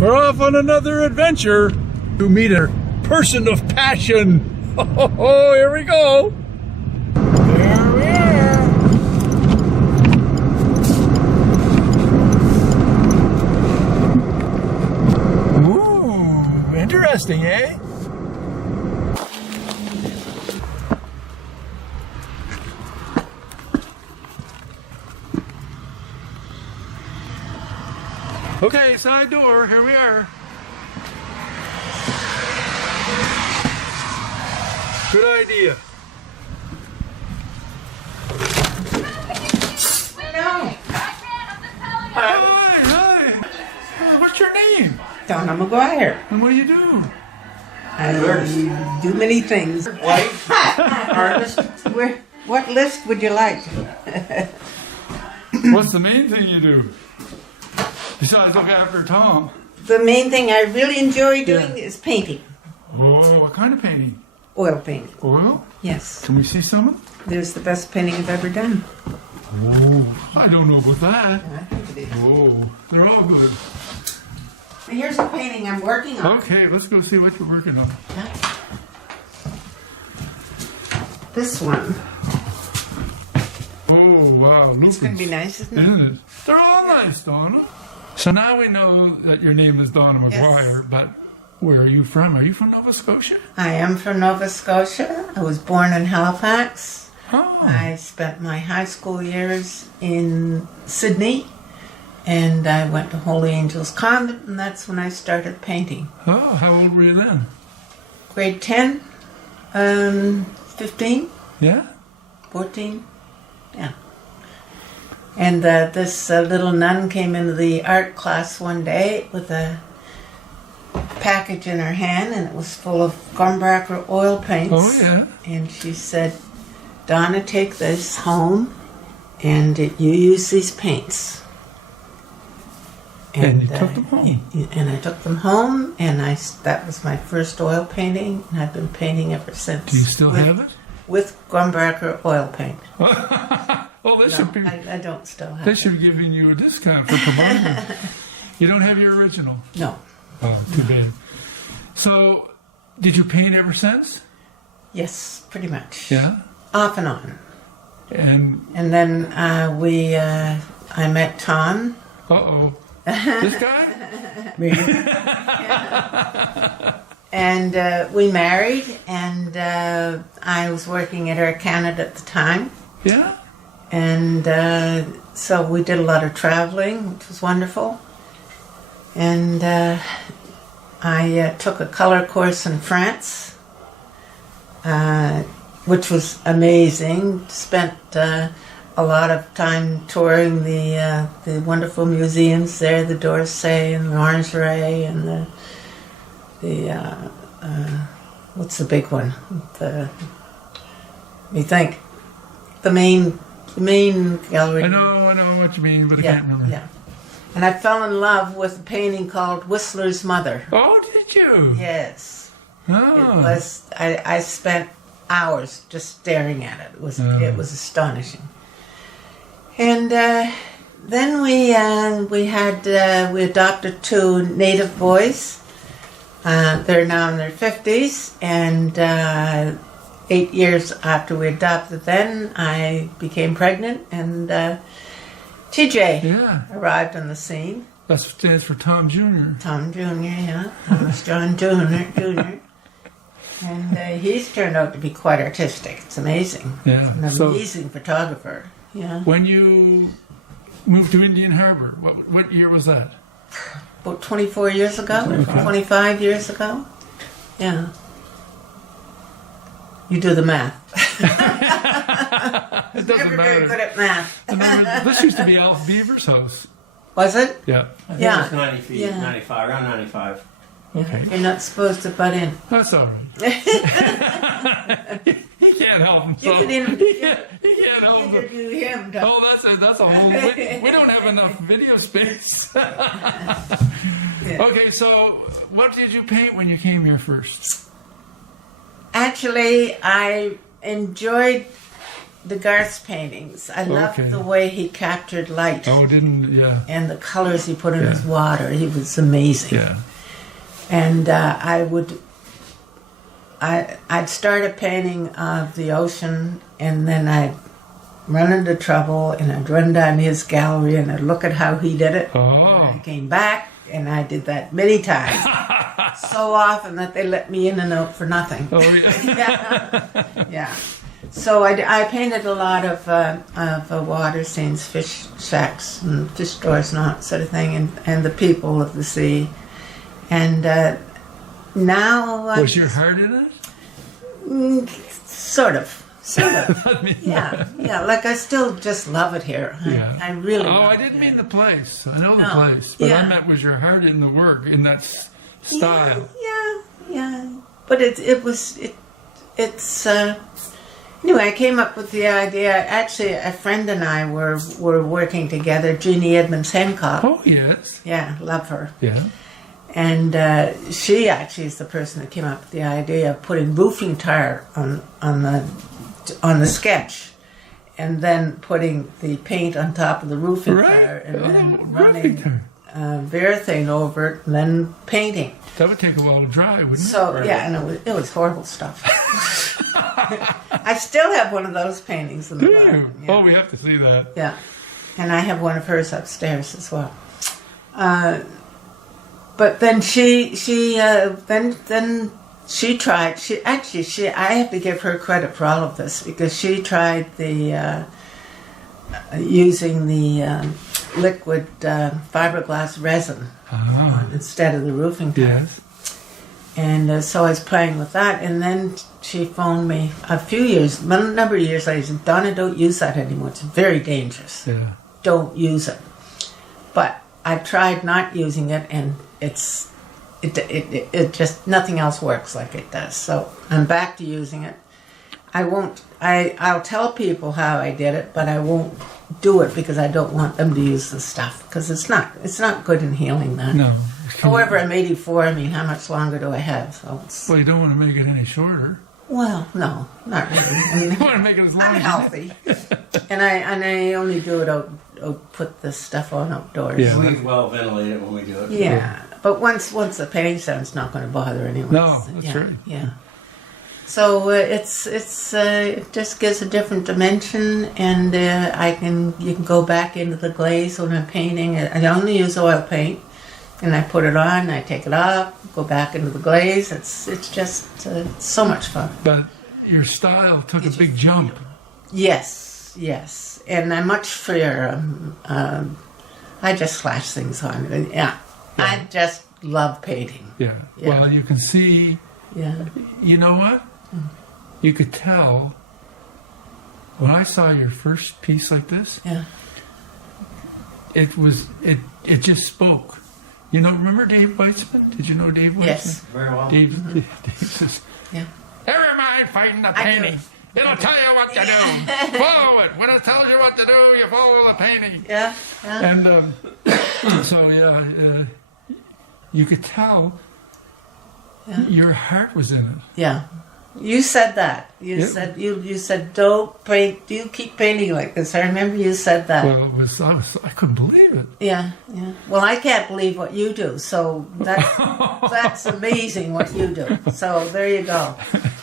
We're off on another adventure to meet a person of passion. Oh, here we go. There we are. Ooh, interesting, eh? Okay, side door, here we are. Good idea. Hello. Hi. What's your name? Donna Maguire. And what do you do? I do many things. Wife, artist. What list would you like? What's the main thing you do? Besides look after Tom. The main thing I really enjoy doing is painting. Oh, what kind of painting? Oil painting. Oil? Yes. Can we see some of it? There's the best painting I've ever done. Oh, I don't know about that. I think it is. Oh, they're all good. Here's a painting I'm working on. Okay, let's go see what you're working on. This one. Oh, wow. It's going to be nice, isn't it? Isn't it? They're all nice, Donna. So now we know that your name is Donna Maguire, but where are you from? Are you from Nova Scotia? I am from Nova Scotia. I was born in Halifax. Oh. I spent my high school years in Sydney, and I went to Holy Angels Convent, and that's when I started painting. Oh, how old were you then? Grade 10, 15, Yeah? 14, yeah. And this little nun came into the art class one day with a package in her hand, and it was full of Gumbracker oil paints. Oh, yeah. And she said, Donna, take this home, and you use these paints. And you took them home. And I took them home, and that was my first oil painting, and I've been painting ever since. Do you still have it? With Gumbracker oil paint. Oh, they should be. I don't still have They it. should be giving you a discount for combining. You don't have your original. No. Oh, too bad. So, did you paint ever since? Yes, pretty much. Yeah. Off and on. And then I met Tom. this guy? Me. And we married, and I was working at Air Canada at the time. Yeah. And so we did a lot of traveling, which was wonderful. And I took a color course in France, which was amazing. Spent a lot of time touring the wonderful museums there, the d'Orsay and the Orangerie and the what's the big one? Let me think. The main gallery. I know what you mean, but I can't remember. Yeah. And I fell in love with a painting called Whistler's Mother. Oh, did you? Yes. Oh. It was. I spent hours just staring at it. It was astonishing. And then we adopted two native boys. They're now in their 50s, and 8 years after we adopted them, I became pregnant, and TJ arrived on the scene. That stands for Tom Jr. Tom Jr., yeah. Thomas John Jr. And he's turned out to be quite artistic. It's amazing. Yeah. An amazing photographer. Yeah. When you moved to Indian Harbor, what year was that? About 24 years ago, 25 years ago. Yeah. You do the math. It doesn't Never very good matter. at math. This used to be Alf Beaver's house. Was it? Yeah. I think Yeah. it was 90 feet, Yeah. 95, around 95. Okay. You're not supposed to butt in. That's all right. He can't help himself. You can He can't help himself. interview him. Doc. Oh, that's a whole. We don't have enough video space. Okay, so what did you paint when you came here first? Actually, I enjoyed the Garth's paintings. I loved Okay. the way he captured light Oh, yeah. and the colors he put in Yeah. his water. He was amazing. Yeah. And I'd start a painting of the ocean, and then I'd run into trouble, and I'd run down his gallery, and I'd look at how he did it. Oh. I came back, and I did that many times. So often that they let me in and out for nothing. Oh, yeah. Yeah. So I painted a lot of water scenes, fish shacks and fish stores and all that sort of thing, and the people of the sea. And now... Was your heart in it? Sort of. I mean, Yeah. Like I still just love it here. Yeah. I really Oh, love I it didn't here. mean the place. I know No. the place. But Yeah. I meant was your heart in the work, in that style. Yeah. But it's anyway, I came up with the idea. Actually, a friend and I were working together, Jeannie Edmonds Hancock. Oh, yes. Yeah, love her. Yeah. And she actually is the person that came up with the idea of putting roofing tire on the sketch, and then putting the paint on top of the roofing tire, and then running Varathane over it, and then painting. That would take a while to dry, wouldn't it? So yeah, and it was horrible stuff. I still have one of those paintings in the Do you? garden. Oh, we have to see that. Yeah, and I have one of hers upstairs as well. But then she tried. I have to give her credit for all of this, because she tried the using the liquid fiberglass resin instead of the roofing tile. Yes. And so I was playing with that, and then she phoned me a number of years later, said, "Donna, don't use that anymore. It's very dangerous. Yeah. Don't use it." But I tried not using it, and it just, nothing else works like it does. So I'm back to using it. I'll tell people how I did it, but I won't do it because I don't want them to use the stuff, because it's not good in healing that. No. However, I'm 84. I mean, how much longer do I have? So Well, you don't want to make it any shorter. well, no, not really. I mean, You want to make it as long I'm as healthy, and I only do it put the stuff on outdoors. Yeah. We well ventilate it when we do it. Yeah, but once the painting's done, it's not going to bother anyone. No, that's yeah, right. Yeah. So it just gives a different dimension, and you can go back into the glaze when I'm painting. I only use oil paint, and I put it on, I take it off, go back into the glaze. It's just so much fun. But your style took a big jump. Yes, and I'm much freer. I just slash things on. Yeah. I just love painting. Yeah. Yeah. Well, you can see, Yeah. you know what? You could tell when I saw your first piece like this, Yeah. it just spoke. You know, remember Dave Weitzman? Did you know Dave Weitzman? Yes. Very well. Dave says, Yeah. "Never mind fighting the I do. painting. It'll tell you what to do. Follow it. When it tells you what to do, you follow the painting." Yeah. And you could tell your heart was in it. Yeah. You said that. You Yeah. said you said don't paint. Do you keep painting like this? I remember you said that. Well, I couldn't believe it. Yeah. Well, I can't believe what you do. So that's amazing what you do. So there you go.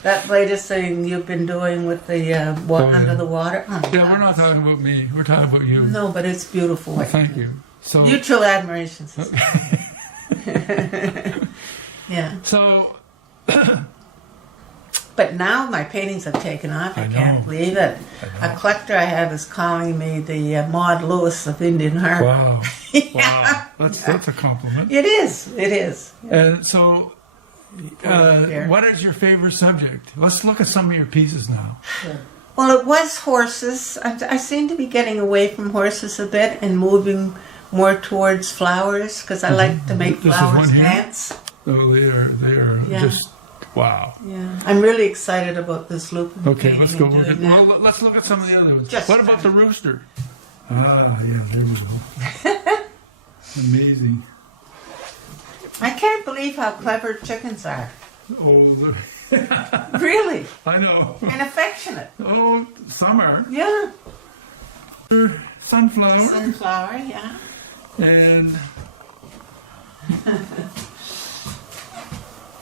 That latest thing you've been doing with the under the water. Oh, Yeah, we're not talking about me. We're talking about you. No, but it's beautiful. Well, thank you. So, Mutual admiration. Sister. Yeah. so But now my paintings have taken off. I I can't know. believe it. A collector I have is calling me the Maud Lewis of Indian Harbor. wow, Yeah. wow, that's a compliment. It is. And so, There. what is your favorite subject? Let's look at some of your pieces now. Well, it was horses. I seem to be getting away from horses a bit and moving more towards flowers, because I like to make This is flowers one here? dance. Oh, they are Yeah. just wow. Yeah, I'm really excited about this lupin. Okay, let's go painting look at. and doing that. Well, let's look at some of the other ones. Just What about the rooster? Ah, yeah, there we go. Amazing. I can't believe how clever chickens are. Oh, Really? I know. And affectionate. Oh, summer. Yeah. Sunflower. Sunflower, yeah. And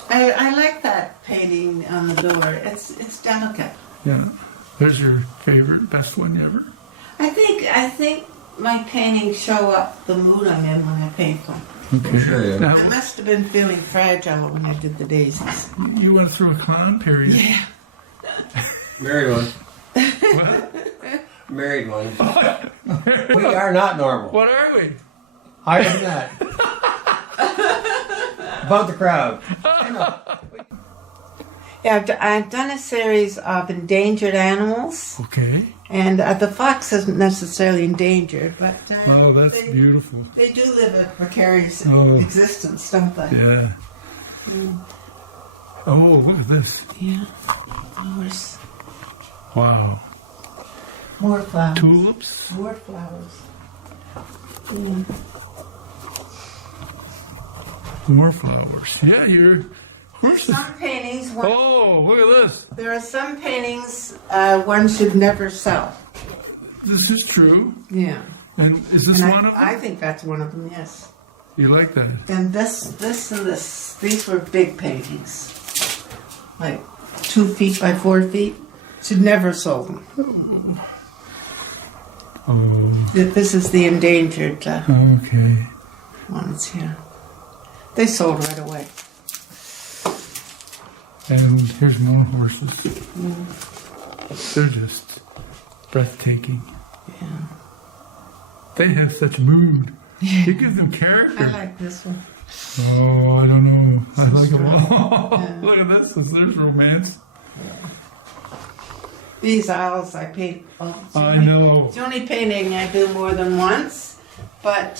I like that painting on the door. It's delicate. yeah, there's your favorite, best one ever. I think my paintings show up the mood I'm in when I paint them. Okay. Sure, yeah. Now, I must have been feeling fragile when I did the daisies. you went through a con period. Yeah. Married one. What? Married one. We are not normal. What are we? Higher than that. Above the crowd. Yeah, I've done a series of endangered animals, Okay. and the fox isn't necessarily endangered, but Oh, that's beautiful. they do live a precarious Oh. existence, don't they? Yeah. Oh, look at this. Yeah. Flowers. Wow. More flowers. Tulips. More flowers. Yeah. More flowers. Yeah, you're. Some paintings, Oh, look at this. there are some paintings one should never sell. This is true. Yeah. And is this And one of them? I think that's one of them, yes. You like that? And this and this, these were big paintings. Like 2 feet by 4 feet. Should never sold them. Oh, This is the endangered okay. ones here. They sold right away. And here's more horses. They're just breathtaking. Yeah. They have such mood. You give them I character. like this one. Oh, I don't know. I like them strong. all. Yeah. Look at this. There's romance. These owls I paint. Oh, it's I know. It's the only painting I do more than once, but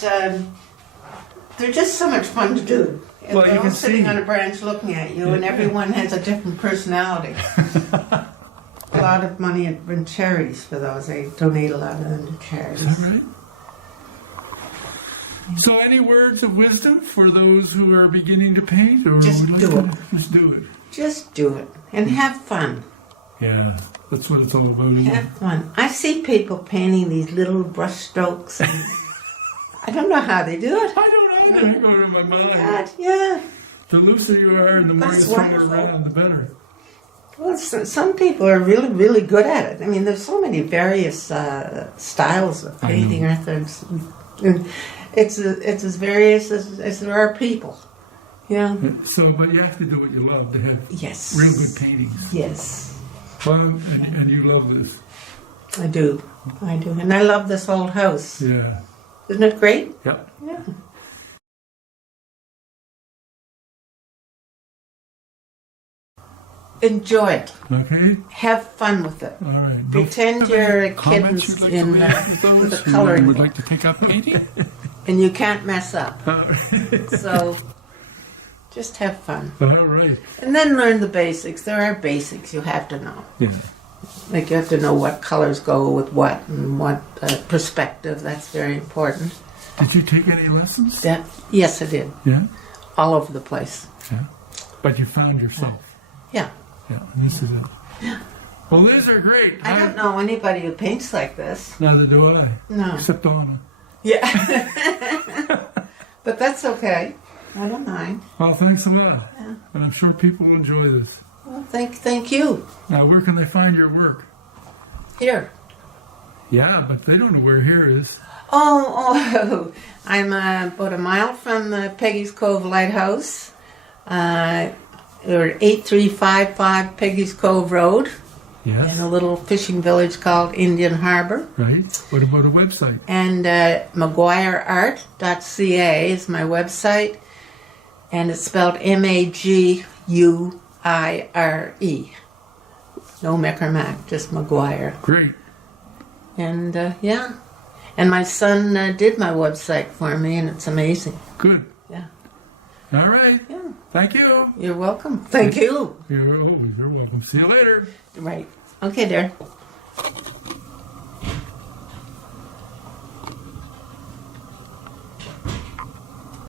they're just so much fun to do. And Well, they're you all can sitting see. on a branch looking at you, and everyone has a different personality. A lot of money in charities for those. I donate a lot of them to charities. Is that right? So, any words of wisdom for those who are beginning to paint, or Just would like do to it. just do it? Just do it and have fun. Yeah, that's what it's all about. Isn't it? Have fun. I see people painting these little brush strokes, and I don't know how they do it. I don't either. I go to my mind. God, yeah. The looser you are, and the more you That's throw wonderful. around, the better. Well, some people are really, really good at it. I mean, there's so many various styles of I painting, know. aren't there? And it's as various as there are people. Yeah. So, but you have to do what you love to have Yes. real good paintings. Yes, Well, and you love this. I do. I do. And I love this old house. Yeah. Isn't it great? Yep. Yeah. Enjoy it. Okay. Have fun with it. All right. No Pretend you're a comments kid you'd like in to make with with those a who coloring would book, like to take up painting? and you can't mess up. All So just have fun. right. And then learn the basics. There are basics you have to know. Yeah. Like you have to know what colors go with what and what perspective. That's very important. Did you take any lessons? Yes, I did. Yeah. All over the place. Yeah. But you found yourself. Yeah. Yeah. This is it. Well, these are great. I don't know anybody who paints like this. Neither do I. No. Except Donna. Yeah. But that's okay. I don't mind. Well, thanks a lot. Yeah. And I'm sure people will enjoy this. Well, thank you. Now, where can they find your work? Here. Yeah, but they don't know where here is. Oh, I'm about a mile from the Peggy's Cove Lighthouse. We're 8355 Peggy's Cove Road Yes. in a little fishing village called Indian Harbor. Right. What about a website? And maguireart.ca is my website. And it's spelled Maguire. No Meckermack, just Maguire. Great. And yeah. And my son did my website for me, and it's amazing. Good. Yeah. All right. Yeah. Thank you. You're welcome. Thank you. You're welcome. See you later. Right. Okay, dear.